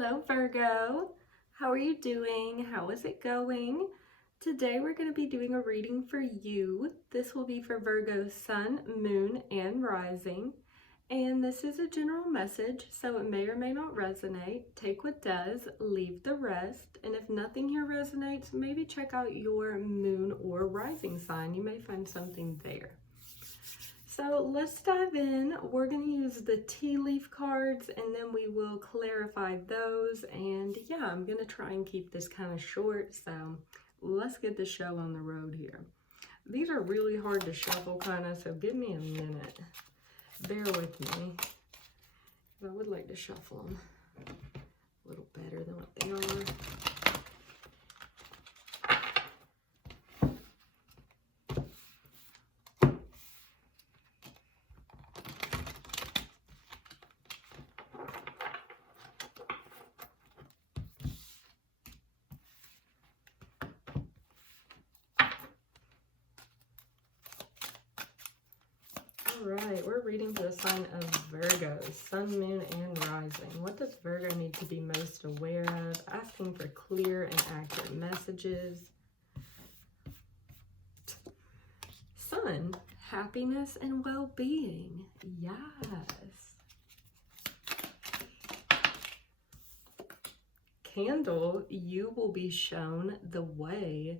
Hello Virgo, how are you doing? How is it going? Today we're going to be doing a reading for you. This will be for Virgo sun, moon, and rising. And this is a general message, so it may or may not resonate. Take what does, leave the rest. And if nothing here resonates, maybe check out your moon or rising sign. You may find something there. So let's dive in. We're going to use the tea leaf cards and then we will clarify those. And yeah, I'm going to try and keep this kind of short. So let's get the show on the road here. These are really hard to shuffle kind of, so give me a minute. Bear with me. I would like to shuffle them a little better than what they are. Alright, we're reading for the sign of Virgo, sun, moon, and rising. What does Virgo need to be most aware of? Asking for clear and accurate messages. Sun, happiness and well-being. Yes. Candle, you will be shown the way.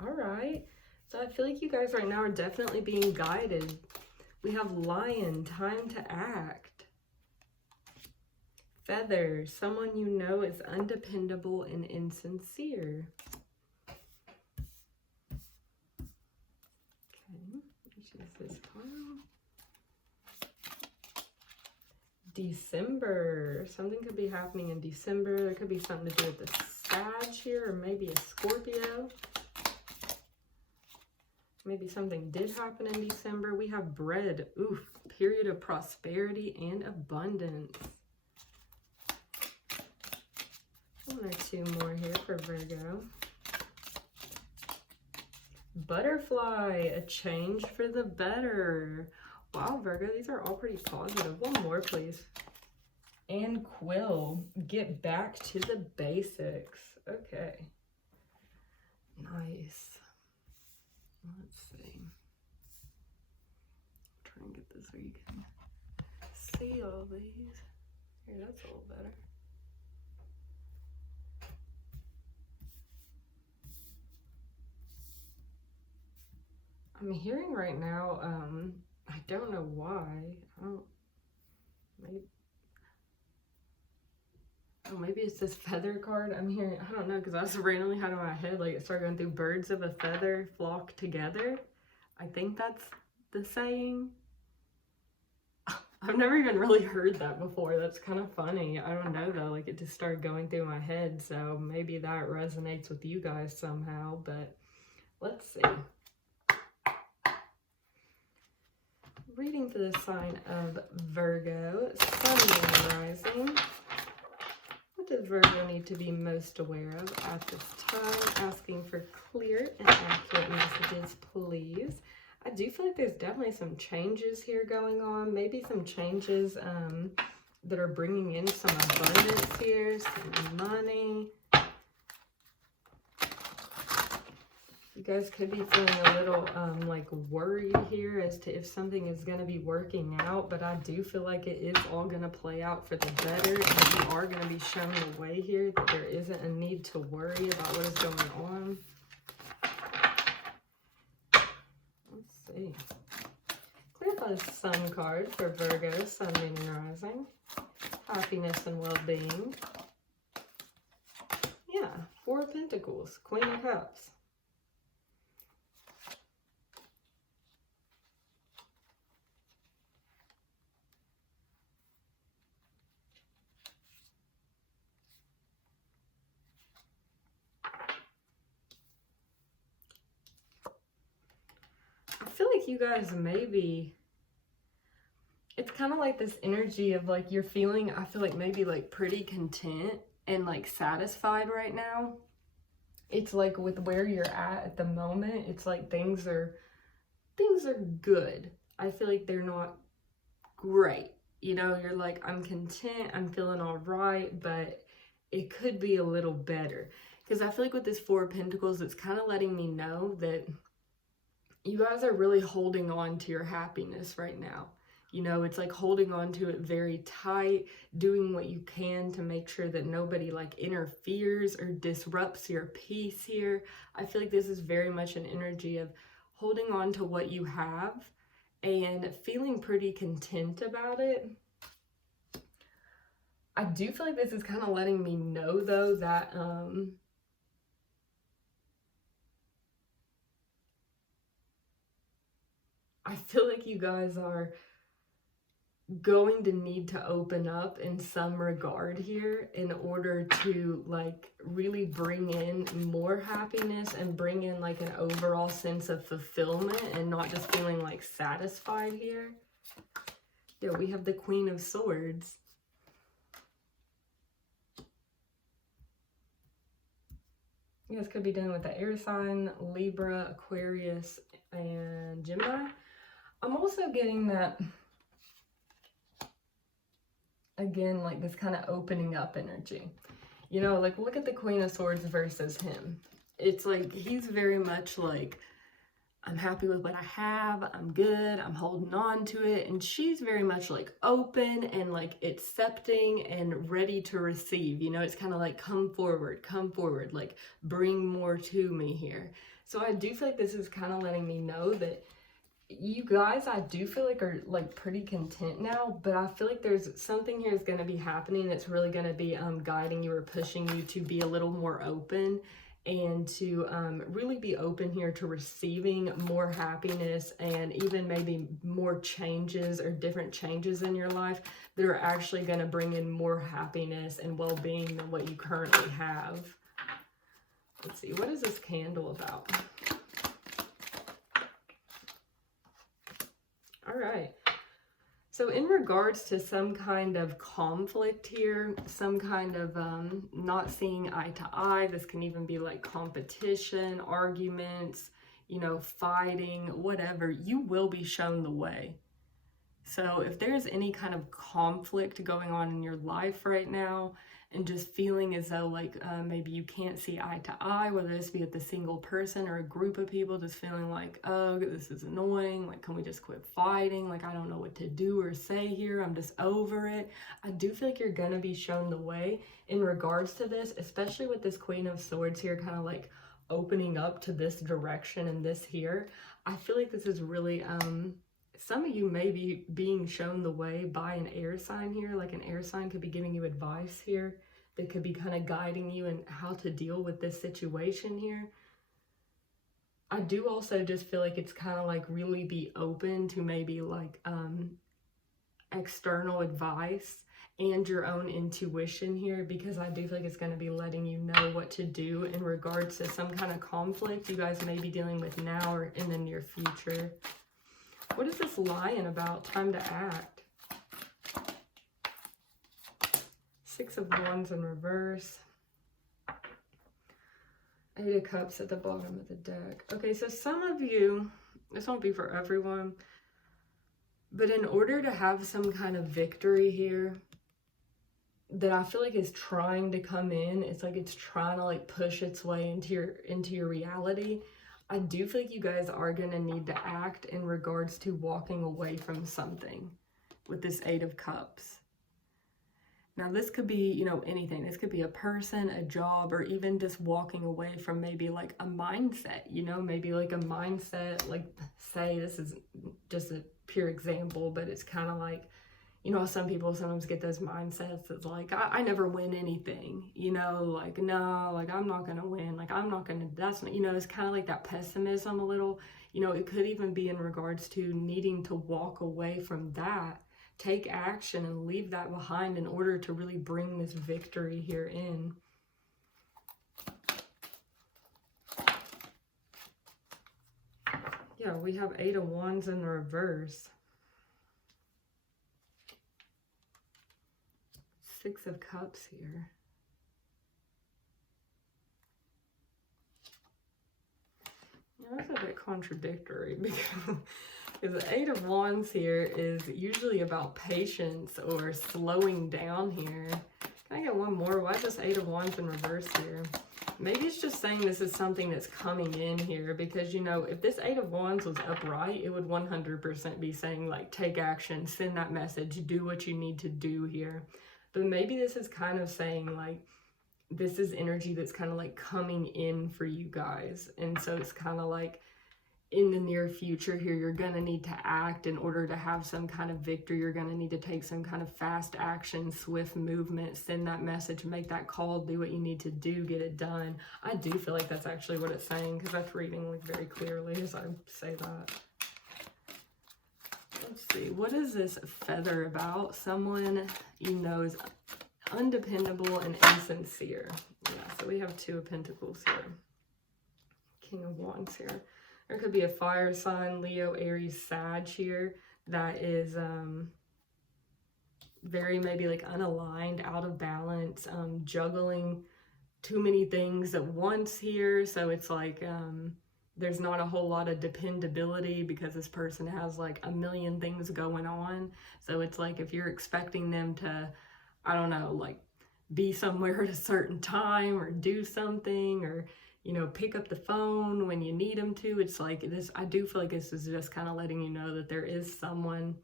Alright, so I feel like you guys right now are definitely being guided. We have lion, time to act. Feather, someone you know is undependable and insincere. Okay, let's use this pile. December, something could be happening in December. There could be something to do with the Sag here, or maybe a Scorpio. Maybe something did happen in December. We have bread. Oof. Period of prosperity and abundance. One or two more here for Virgo. Butterfly. A change for the better. Wow, Virgo, these are all pretty positive. One more, please. And Quill. Get back to the basics. Okay. Nice. Let's see. Try and get this so you can see all these. Here, that's a little better. I'm hearing right now, I don't know why. Maybe it's this feather card. I'm hearing, I don't know, because I just randomly had in my head, like it started going through birds of a feather flock together. I think that's the saying. I've never even really heard that before. That's kind of funny. I don't know though, like it just started going through my head. So maybe that resonates with you guys somehow, but let's see. Reading for the sign of Virgo, sun, moon, rising. What does Virgo need to be most aware of at this time? Asking for clear and accurate messages, please. I do feel like there's definitely some changes here going on. Maybe some changes that are bringing in some abundance here, some money. You guys could be feeling a little like worried here as to if something is going to be working out, but I do feel like it is all going to play out for the better, and you are going to be shown the way here, that there isn't a need to worry about what is going on. Let's see. Clarify the sun card for Virgo, sun, moon, and rising. Happiness and well-being. Yeah, Four of Pentacles, Queen of Cups. I feel like you guys maybe, it's kind of like this energy of like you're feeling, I feel like maybe like pretty content and like satisfied right now. It's like with where you're at the moment, it's like things are good. I feel like they're not great. You know, you're like, I'm content, I'm feeling all right, but it could be a little better. Because I feel like with this Four of Pentacles, it's kind of letting me know that you guys are really holding on to your happiness right now. You know, it's like holding on to it very tight, doing what you can to make sure that nobody like interferes or disrupts your peace here. I feel like this is very much an energy of holding on to what you have and feeling pretty content about it. I do feel like this is kind of letting me know though that I feel like you guys are going to need to open up in some regard here in order to like really bring in more happiness and bring in like an overall sense of fulfillment and not just feeling like satisfied here. There we have the Queen of Swords. You guys could be dealing with the air sign, Libra, Aquarius, and Gemini. I'm also getting that, again, like this kind of opening up energy. You know, like look at the Queen of Swords versus him. It's like he's very much like, I'm happy with what I have, I'm good, I'm holding on to it. And she's very much like open and like accepting and ready to receive. You know, it's kind of like come forward, like bring more to me here. So I do feel like this is kind of letting me know that you guys, I do feel like are like pretty content now, but I feel like there's something here is going to be happening that's really going to be guiding you or pushing you to be a little more open and to really be open here to receiving more happiness and even maybe more changes or different changes in your life that are actually going to bring in more happiness and well-being than what you currently have. Let's see, what is this candle about? All right. So in regards to some kind of conflict here, some kind of not seeing eye to eye, this can even be like competition, arguments, you know, fighting, whatever, you will be shown the way. So if there's any kind of conflict going on in your life right now and just feeling as though like maybe you can't see eye to eye, whether this be with a single person or a group of people, just feeling like, oh, this is annoying, like can we just quit fighting, like I don't know what to do or say here, I'm just over it. I do feel like you're gonna be shown the way in regards to this, especially with this Queen of Swords here kind of like opening up to this direction and this here. I feel like this is really some of you may be being shown the way by an air sign here. Like an air sign could be giving you advice here that could be kind of guiding you in how to deal with this situation here. I do also just feel like it's kind of like really be open to maybe like external advice and your own intuition here, because I do feel like it's going to be letting you know what to do in regards to some kind of conflict you guys may be dealing with now or in the near future. What is this Lion about? Time to act. Six of Wands in reverse. Eight of Cups at the bottom of the deck. Okay, so some of you, this won't be for everyone, but in order to have some kind of victory here that I feel like is trying to come in, it's like it's trying to like push its way into your reality. I do feel like you guys are going to need to act in regards to walking away from something with this Eight of Cups. Now, this could be, you know, anything. This could be a person, a job, or even just walking away from maybe like a mindset, you know, maybe like a mindset, like say this is just a pure example, but it's kind of like, you know, some people sometimes get those mindsets that's like, I never win anything, you know, like, no, like, I'm not going to win. Like, I'm not going to, that's not, you know, it's kind of like that pessimism a little, you know, it could even be in regards to needing to walk away from that, take action and leave that behind in order to really bring this victory here in. Yeah, we have Eight of Wands in reverse. Six of Cups here. Now, that's a bit contradictory because Because the Eight of Wands here is usually about patience or slowing down here. Can I get one more? Why is this Eight of Wands in reverse here? Maybe it's just saying this is something that's coming in here, because, you know, if this Eight of Wands was upright, it would 100% be saying, like, take action, send that message, do what you need to do here. But maybe this is kind of saying, like, this is energy that's kind of like coming in for you guys. And so it's kind of like, in the near future here, you're going to need to act in order to have some kind of victory. You're going to need to take some kind of fast action, swift movement, send that message, make that call, do what you need to do, get it done. I do feel like that's actually what it's saying, because that's reading like very clearly as I say that. Let's see, what is this feather about? Someone you know is undependable and insincere. Yeah, so we have Two of Pentacles here. King of Wands here. There could be a fire sign, Leo, Aries, Sag here that is very maybe like unaligned, out of balance, juggling too many things at once here. So it's like there's not a whole lot of dependability, because this person has like a million things going on. So it's like if you're expecting them to, I don't know, like be somewhere at a certain time or do something, or, you know, pick up the phone when you need them to. It's like this, I do feel like this is just kind of letting you know that there is someone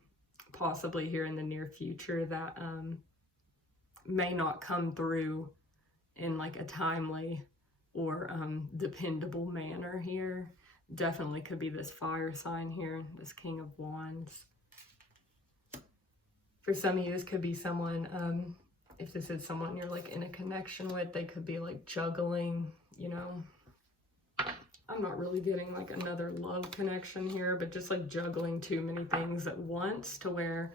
possibly here in the near future that may not come through in like a timely or dependable manner here. Definitely could be this fire sign here, this King of Wands. For some of you, this could be someone, if this is someone you're like in a connection with, they could be like juggling, you know, I'm not really getting like another love connection here, but just like juggling too many things at once to where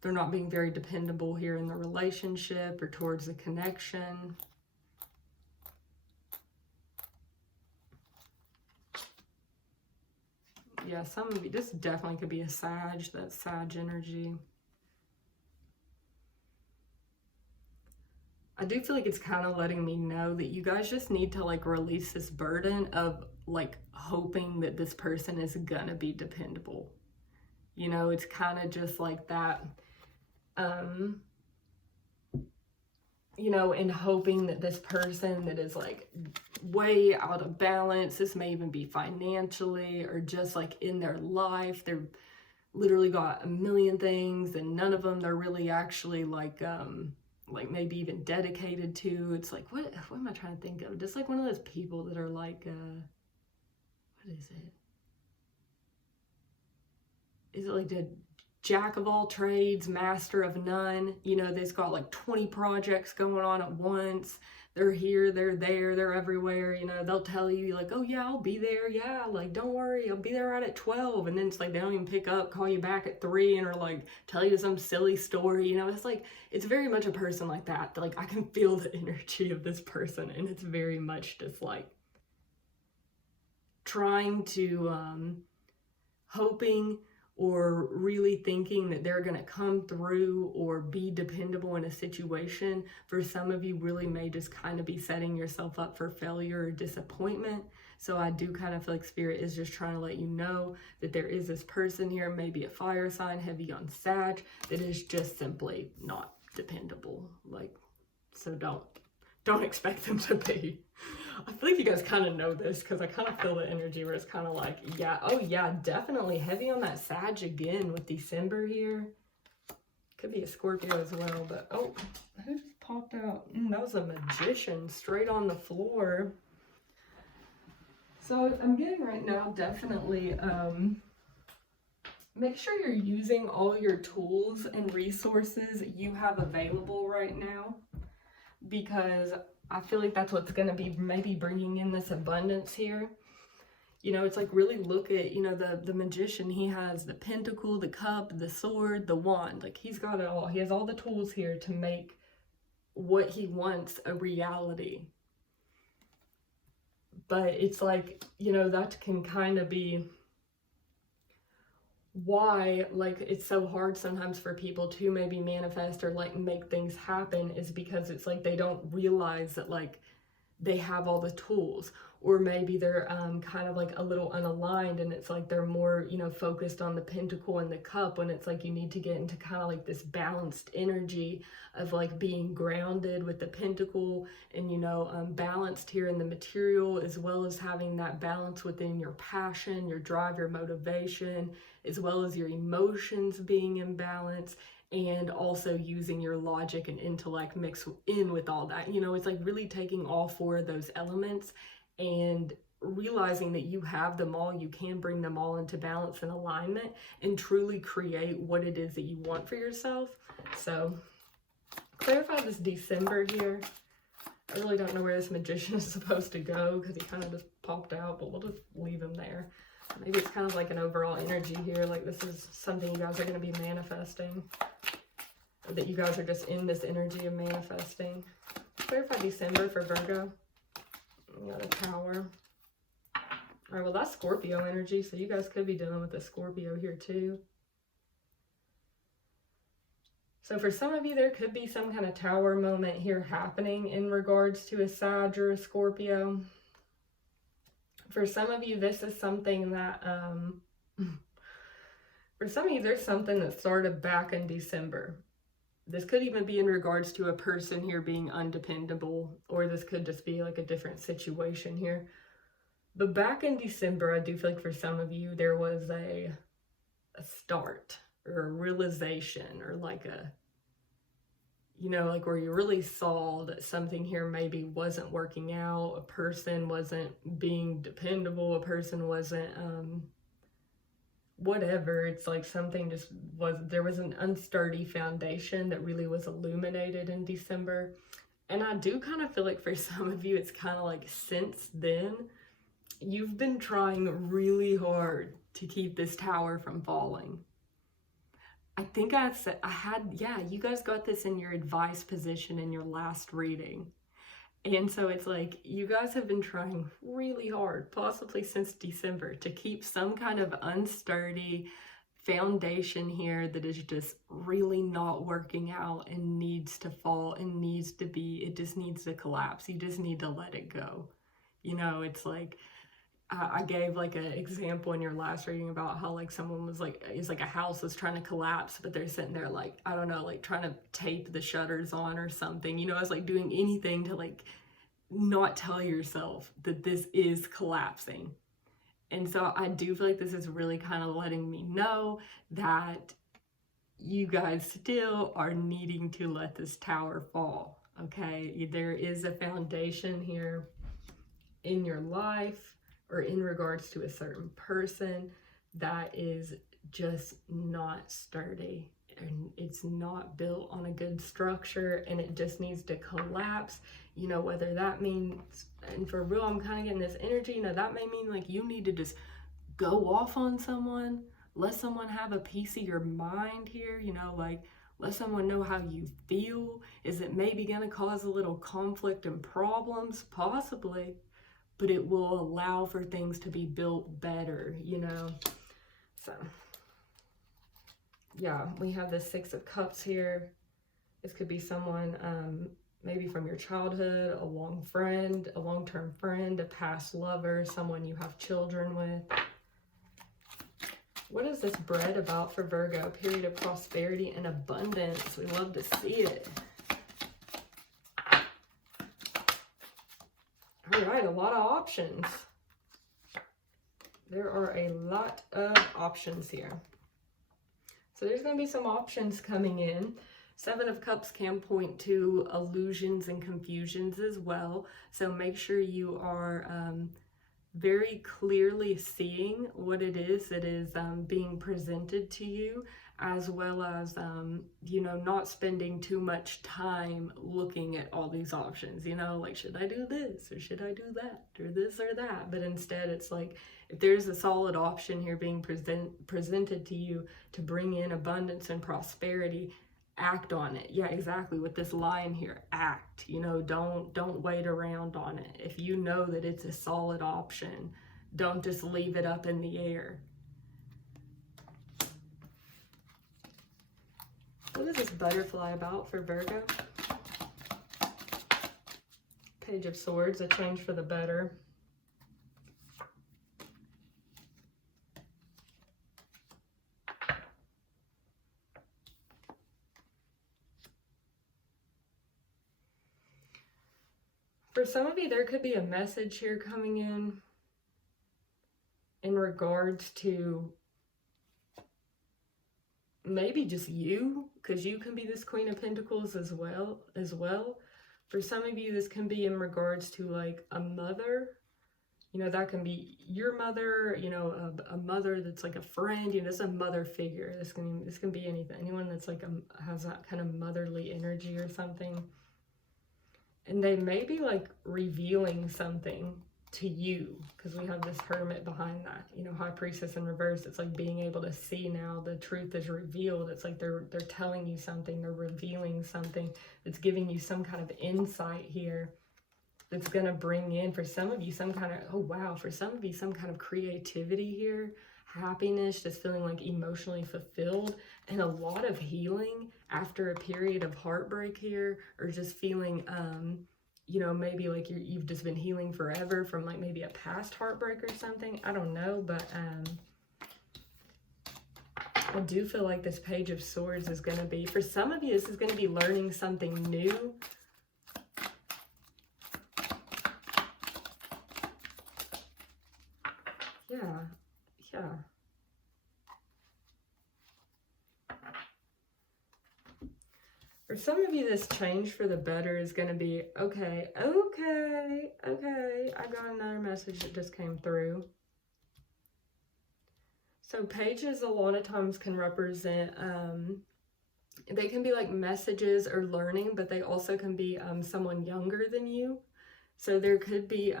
they're not being very dependable here in the relationship or towards the connection. Yeah, some of you, this definitely could be a Sag, that Sag energy. I do feel like it's kind of letting me know that you guys just need to like release this burden of like hoping that this person is gonna be dependable. You know, it's kind of just like that, you know, and hoping that this person that is like way out of balance, this may even be financially or just like in their life, they're literally got a million things and none of them they're really actually like maybe even dedicated to. It's like, what am I trying to think of? Just like one of those people that are like, what is it? Is it like the jack of all trades, master of none? You know, they've got like 20 projects going on at once. They're here, they're there, they're everywhere. You know, they'll tell you like, oh yeah, I'll be there. Yeah, like, don't worry, I'll be there right at 12. And then it's like, they don't even pick up, call you back at 3 and are like, tell you some silly story. You know, it's like, it's very much a person like that. Like, I can feel the energy of this person, and it's very much just like trying to, hoping or really thinking that they're going to come through or be dependable in a situation. For some of you, really may just kind of be setting yourself up for failure or disappointment. So I do kind of feel like Spirit is just trying to let you know that there is this person here, maybe a fire sign, heavy on Sag, that is just simply not dependable. Like, so don't expect them to be. I feel like you guys kind of know this, because I kind of feel the energy where it's kind of like, yeah, oh yeah, definitely heavy on that Sag again with December here. Could be a Scorpio as well, but oh, who just popped out? That was a Magician straight on the floor. So I'm getting right now, definitely, make sure you're using all your tools and resources you have available right now, because I feel like that's what's going to be maybe bringing in this abundance here. You know, it's like really look at, you know, the Magician, he has the Pentacle, the Cup, the Sword, the Wand. Like, he's got it all. He has all the tools here to make what he wants a reality. But it's like, you know, that can kind of be why, like, it's so hard sometimes for people to maybe manifest or like make things happen, is because it's like they don't realize that like they have all the tools, or maybe they're kind of like a little unaligned, and it's like they're more, you know, focused on the pentacle and the cup, when it's like you need to get into kind of like this balanced energy of like being grounded with the pentacle, and, you know, balanced here in the material, as well as having that balance within your passion, your drive, your motivation, as well as your emotions being in balance, and also using your logic and intellect mixed in with all that. You know, it's like really taking all four of those elements and realizing that you have them all, you can bring them all into balance and alignment and truly create what it is that you want for yourself. So clarify this December here. I really don't know where this Magician is supposed to go, because he kind of just popped out, but we'll just leave him there. Maybe it's kind of like an overall energy here, like this is something you guys are going to be manifesting, or that you guys are just in this energy of manifesting. Clarify December for Virgo. You got a Tower. All right, well, that's Scorpio energy, so you guys could be dealing with a Scorpio here too. So for some of you, there could be some kind of Tower moment here happening in regards to a Sag or a Scorpio. For some of you, this is something that, for some of you, there's something that started back in December. This could even be in regards to a person here being undependable, or this could just be like a different situation here. But back in December, I do feel like for some of you, there was a start or a realization, or like a, you know, like where you really saw that something here maybe wasn't working out, a person wasn't being dependable, a person wasn't, whatever. It's like something just was, there was an unsturdy foundation that really was illuminated in December. And I do kind of feel like for some of you, it's kind of like since then, you've been trying really hard to keep this Tower from falling. I think I had, yeah, you guys got this in your advice position in your last reading. And so it's like you guys have been trying really hard, possibly since December, to keep some kind of unsturdy foundation here that is just really not working out and needs to fall and needs to be, it just needs to collapse. You just need to let it go. You know, it's like, I gave like an example in your last reading about how like someone was like, it's like a house is trying to collapse, but they're sitting there like, I don't know, like trying to tape the shutters on or something. You know, it's like doing anything to like not tell yourself that this is collapsing. And so I do feel like this is really kind of letting me know that you guys still are needing to let this Tower fall, okay? There is a foundation here in your life, or in regards to a certain person, that is just not sturdy, and it's not built on a good structure, and it just needs to collapse. You know, whether that means, and for real, I'm kind of getting this energy, you know, that may mean like you need to just go off on someone, let someone have a piece of your mind here, you know, like let someone know how you feel. Is it maybe going to cause a little conflict and problems? Possibly. But it will allow for things to be built better, you know. So, yeah, we have the Six of Cups here. This could be someone maybe from your childhood, a long-term friend, a past lover, someone you have children with. What is this bread about for Virgo? Period of prosperity and abundance. We love to see it. All right, a lot of options. There are a lot of options here. So there's going to be some options coming in. Seven of Cups can point to illusions and confusions as well. So make sure you are very clearly seeing what it is that is being presented to you, as well as, you know, not spending too much time looking at all these options, you know, like, should I do this or should I do that or this or that? But instead it's like, if there's a solid option here being presented to you to bring in abundance and prosperity, act on it. Yeah, exactly. With this line here, act, you know, don't wait around on it. If you know that it's a solid option, don't just leave it up in the air. What is this butterfly about for Virgo? Page of Swords, a change for the better. For some of you, there could be a message here coming in regards to maybe just you, because you can be this Queen of Pentacles as well. For some of you, this can be in regards to like a mother. You know, that can be your mother, you know, a mother that's like a friend, you know, it's a mother figure. This can be anything. Anyone that's like has that kind of motherly energy or something. And they may be like revealing something to you, because we have this Hermit behind that, you know, High Priestess in reverse. It's like being able to see now the truth is revealed. It's like they're telling you something, they're revealing something that's giving you some kind of insight here that's going to bring in, for some of you, some kind of, oh wow, for some of you, some kind of creativity here, happiness, just feeling like emotionally fulfilled, and a lot of healing after a period of heartbreak here, or just feeling, you know, maybe like you've just been healing forever from like maybe a past heartbreak or something. I don't know, but I do feel like this Page of Swords is going to be, for some of you, this is going to be learning something new. Yeah. For some of you, this change for the better is going to be, okay, I got another message that just came through. So pages a lot of times can represent, they can be like messages or learning, but they also can be someone younger than you. So there could be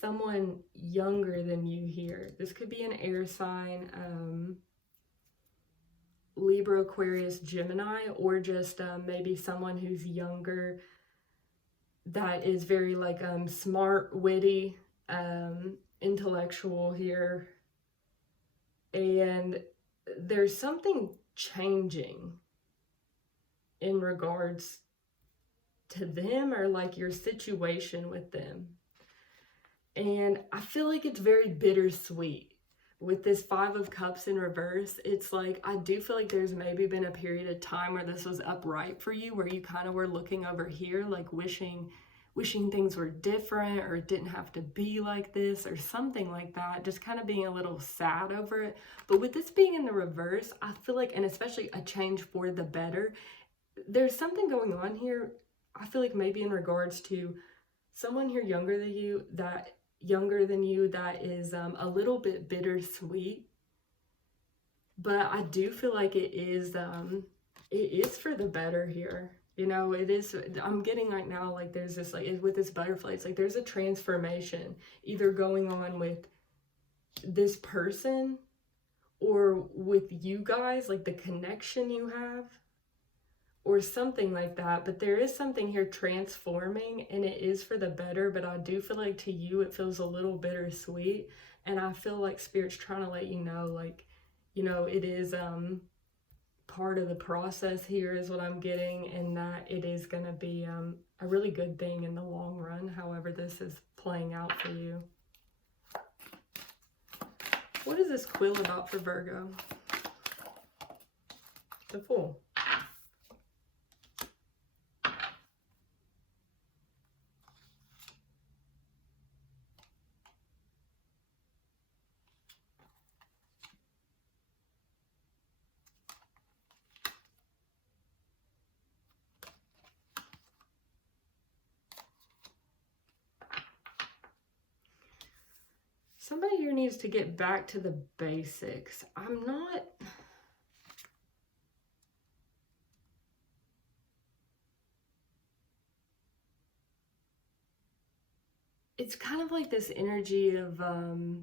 someone younger than you here. This could be an air sign, Libra, Aquarius, Gemini, or just maybe someone who's younger that is very like smart, witty, intellectual here. And there's something changing in regards to them, or like your situation with them. And I feel like it's very bittersweet. With this Five of Cups in reverse, it's like, I do feel like there's maybe been a period of time where this was upright for you, where you kind of were looking over here, like wishing things were different, or it didn't have to be like this, or something like that, just kind of being a little sad over it. But with this being in the reverse, I feel like, and especially a change for the better, there's something going on here. I feel like maybe in regards to someone here younger than you that is a little bit bittersweet, but I do feel like it is for the better here. You know, it is, I'm getting right now, like there's this, like with this butterfly, it's like there's a transformation either going on with this person or with you guys, like the connection you have, or something like that. But there is something here transforming, and it is for the better. But I do feel like to you it feels a little bittersweet, and I feel like Spirit's trying to let you know, like, you know, it is part of the process here is what I'm getting, and that it is going to be a really good thing in the long run, however this is playing out for you. What is this quill about for Virgo? The Fool. Somebody here needs to get back to the basics. It's kind of like this energy of, oh,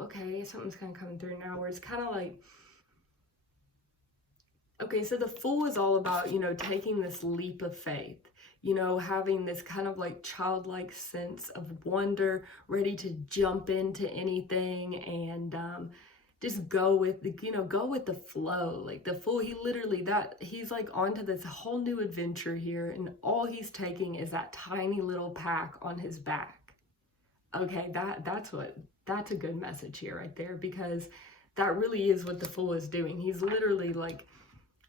okay, something's kind of coming through now, where it's kind of like, okay, so the Fool is all about, you know, taking this leap of faith, you know, having this kind of like childlike sense of wonder, ready to jump into anything, and just go with the, go with the flow. Like the Fool, he's like onto this whole new adventure here, and all he's taking is that tiny little pack on his back. Okay, that's a good message here right there, because that really is what the Fool is doing. He's literally like,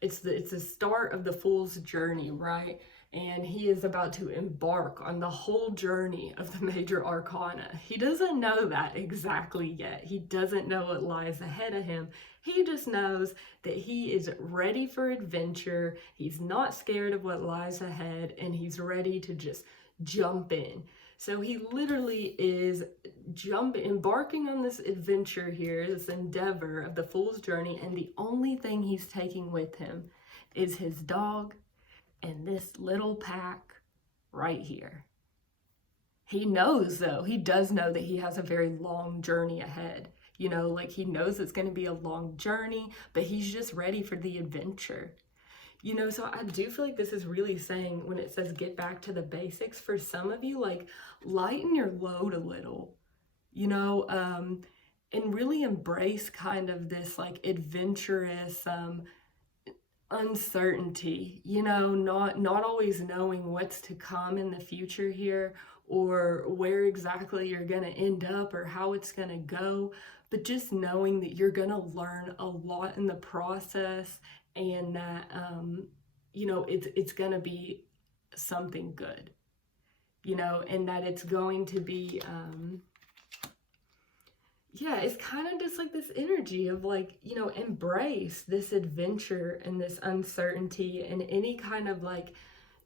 it's the start of the Fool's journey, right? And he is about to embark on the whole journey of the major arcana. He doesn't know that exactly yet. He doesn't know what lies ahead of him. He just knows that he is ready for adventure. He's not scared of what lies ahead, and he's ready to just jump in. So he literally is embarking on this adventure here, this endeavor of the Fool's journey, and the only thing he's taking with him is his dog and this little pack right here. He knows, though, he does know that he has a very long journey ahead. Like he knows it's going to be a long journey, but he's just ready for the adventure. So I do feel like this is really saying, when it says get back to the basics, for some of you, like lighten your load a little, and really embrace kind of this like adventurous, uncertainty, not always knowing what's to come in the future here, or where exactly you're going to end up or how it's going to go, but just knowing that you're going to learn a lot in the process, and that it's going to be something good, and that it's going to be it's kind of just like this energy of like, embrace this adventure and this uncertainty, and any kind of like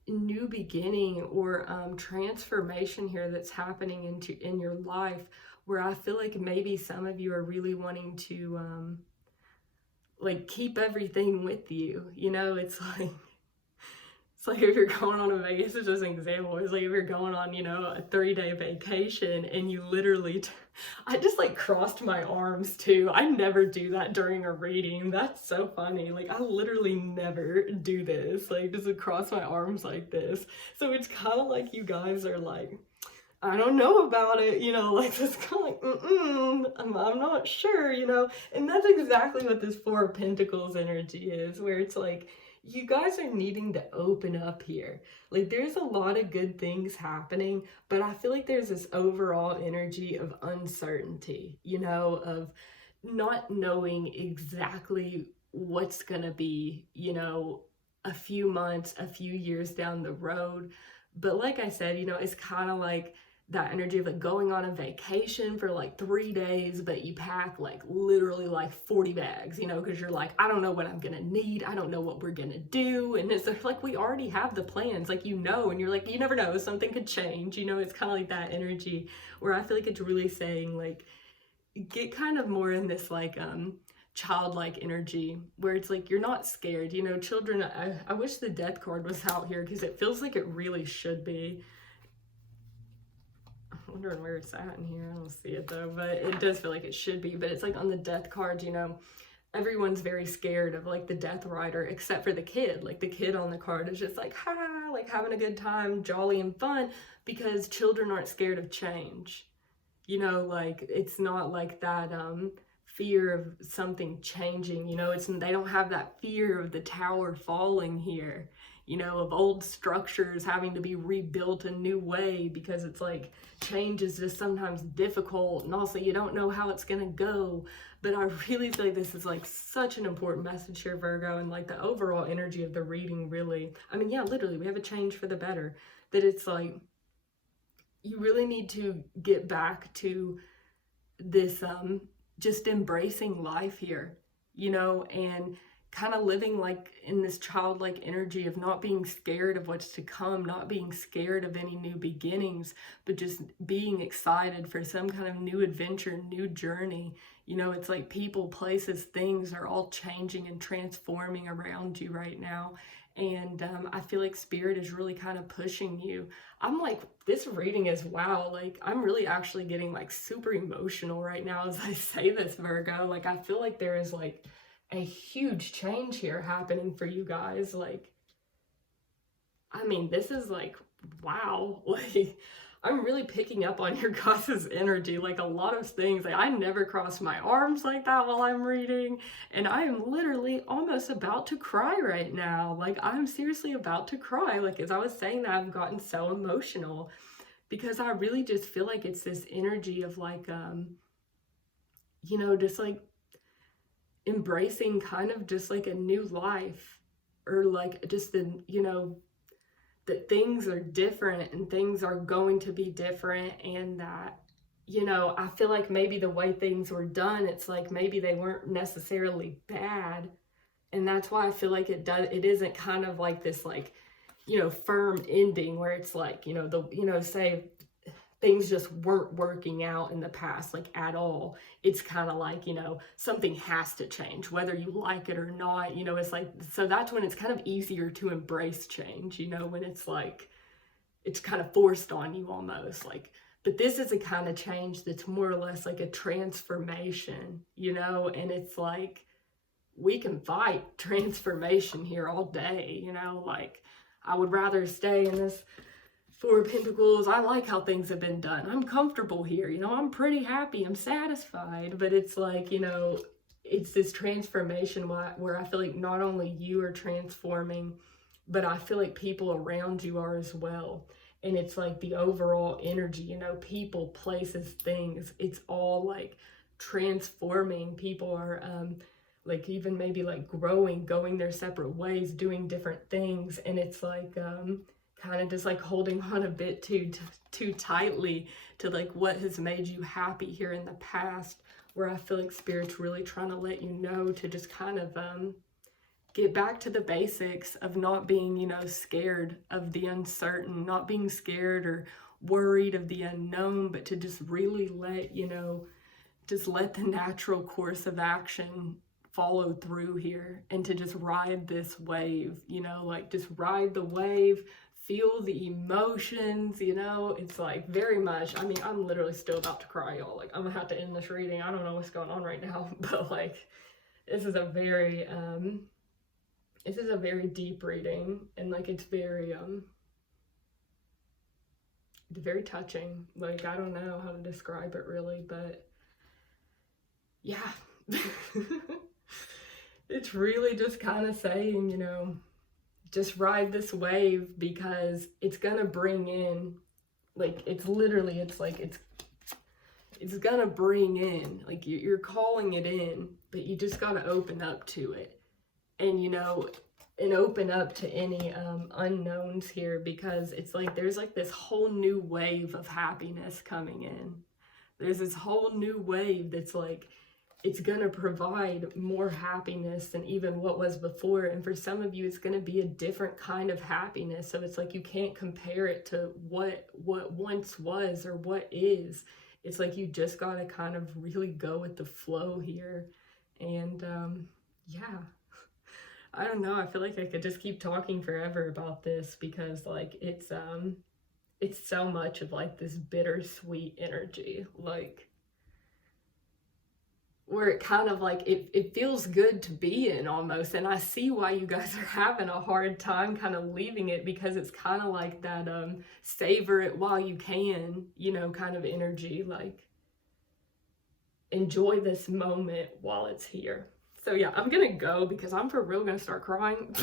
new beginning or transformation here that's happening in your life, where I feel like maybe some of you are really wanting to like keep everything with you. It's like if you're going on a vacation, this is just an example. It's like if you're going on, a 3-day vacation, and you literally, I just like crossed my arms too. I never do that during a reading. That's so funny. Like I literally never do this, like just cross my arms like this. So it's kind of like you guys are like, I don't know about it, like it's kind of like, I'm not sure, and that's exactly what this Four of Pentacles energy is, where it's like, you guys are needing to open up here. Like there's a lot of good things happening, but I feel like there's this overall energy of uncertainty, of not knowing exactly what's gonna be, a few months, a few years down the road. But like I said, it's kind of like that energy of like going on a vacation for like 3 days, but you pack like literally like 40 bags, because you're like, I don't know what I'm gonna need, I don't know what we're gonna do, and it's like we already have the plans, like and you're like, you never know, something could change, it's kind of like that energy, where I feel like it's really saying like, get kind of more in this like childlike energy, where it's like you're not scared, children. I wish the Death card was out here, because it feels like it really should be. I'm wondering where it's at in here. I don't see it though, but it does feel like it should be. But it's like on the Death card, everyone's very scared of like the Death Rider, except for the kid. Like the kid on the card is just like, ha, like having a good time, jolly and fun, because children aren't scared of change. Like it's not like that fear of something changing, they don't have that fear of the tower falling here, of old structures having to be rebuilt a new way, because it's like change is just sometimes difficult, and also you don't know how it's gonna go. But I really feel like this is like such an important message here, Virgo, and like the overall energy of the reading really, literally we have a change for the better, that it's like you really need to get back to this just embracing life here, and kind of living like in this childlike energy of not being scared of what's to come, not being scared of any new beginnings, but just being excited for some kind of new adventure, new journey. It's like people, places, things are all changing and transforming around you right now. And I feel like Spirit is really kind of pushing you. I'm like, this reading is, wow, like I'm really actually getting like super emotional right now as I say this, Virgo. Like I feel like there is like a huge change here happening for you guys. Like, this is like, wow. Like, I'm really picking up on your guys' energy, like a lot of things. Like I never cross my arms like that while I'm reading, and I am literally almost about to cry right now. Like I'm seriously about to cry. Like as I was saying that, I've gotten so emotional because I really just feel like it's this energy of like, just like embracing kind of just like a new life, or like just that things are different and things are going to be different, and that I feel like maybe the way things were done, it's like maybe they weren't necessarily bad, and that's why I feel like it isn't kind of like this like firm ending where it's like say things just weren't working out in the past, like at all. It's kind of like, something has to change, whether you like it or not. It's like, so that's when it's kind of easier to embrace change, when it's like, it's kind of forced on you almost. Like, but this is a kind of change that's more or less like a transformation, and it's like, we can fight transformation here all day, like, I would rather stay in this Four of Pentacles. I like how things have been done. I'm comfortable here. I'm pretty happy. I'm satisfied. But it's like, it's this transformation where I feel like not only you are transforming, but I feel like people around you are as well. And it's like the overall energy, people, places, things. It's all like transforming. People are like even maybe like growing, going their separate ways, doing different things. And it's like kind of just like holding on a bit too tightly to like what has made you happy here in the past, where I feel like Spirit's really trying to let you know to just kind of get back to the basics of not being, scared of the uncertain, not being scared or worried of the unknown, but to just really let, just let the natural course of action follow through here, and to just ride this wave, like just ride the wave, feel the emotions, it's like very much, I mean, I'm literally still about to cry, y'all. Like, I'm gonna have to end this reading. I don't know what's going on right now, but like, this is a very deep reading, and like, it's very touching. Like, I don't know how to describe it really, but yeah. It's really just kind of saying, just ride this wave, because it's gonna bring in, like, it's gonna bring in, like, you're calling it in, but you just gotta open up to it, and and open up to any unknowns here, because it's like there's like this whole new wave of happiness coming in. There's this whole new wave that's like, it's going to provide more happiness than even what was before. And for some of you, it's going to be a different kind of happiness. So it's like, you can't compare it to what once was or what is. It's like, you just got to kind of really go with the flow here. And yeah, I don't know. I feel like I could just keep talking forever about this, because like, it's so much of like this bittersweet energy, like, where it kind of like, it feels good to be in almost. And I see why you guys are having a hard time kind of leaving it, because it's kind of like that savor it while you can, kind of energy. Like, enjoy this moment while it's here. So yeah, I'm gonna go, because I'm for real gonna start crying.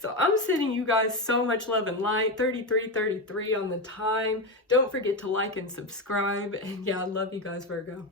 So I'm sending you guys so much love and light. 33:33 on the time. Don't forget to like and subscribe. And yeah, I love you guys, Virgo.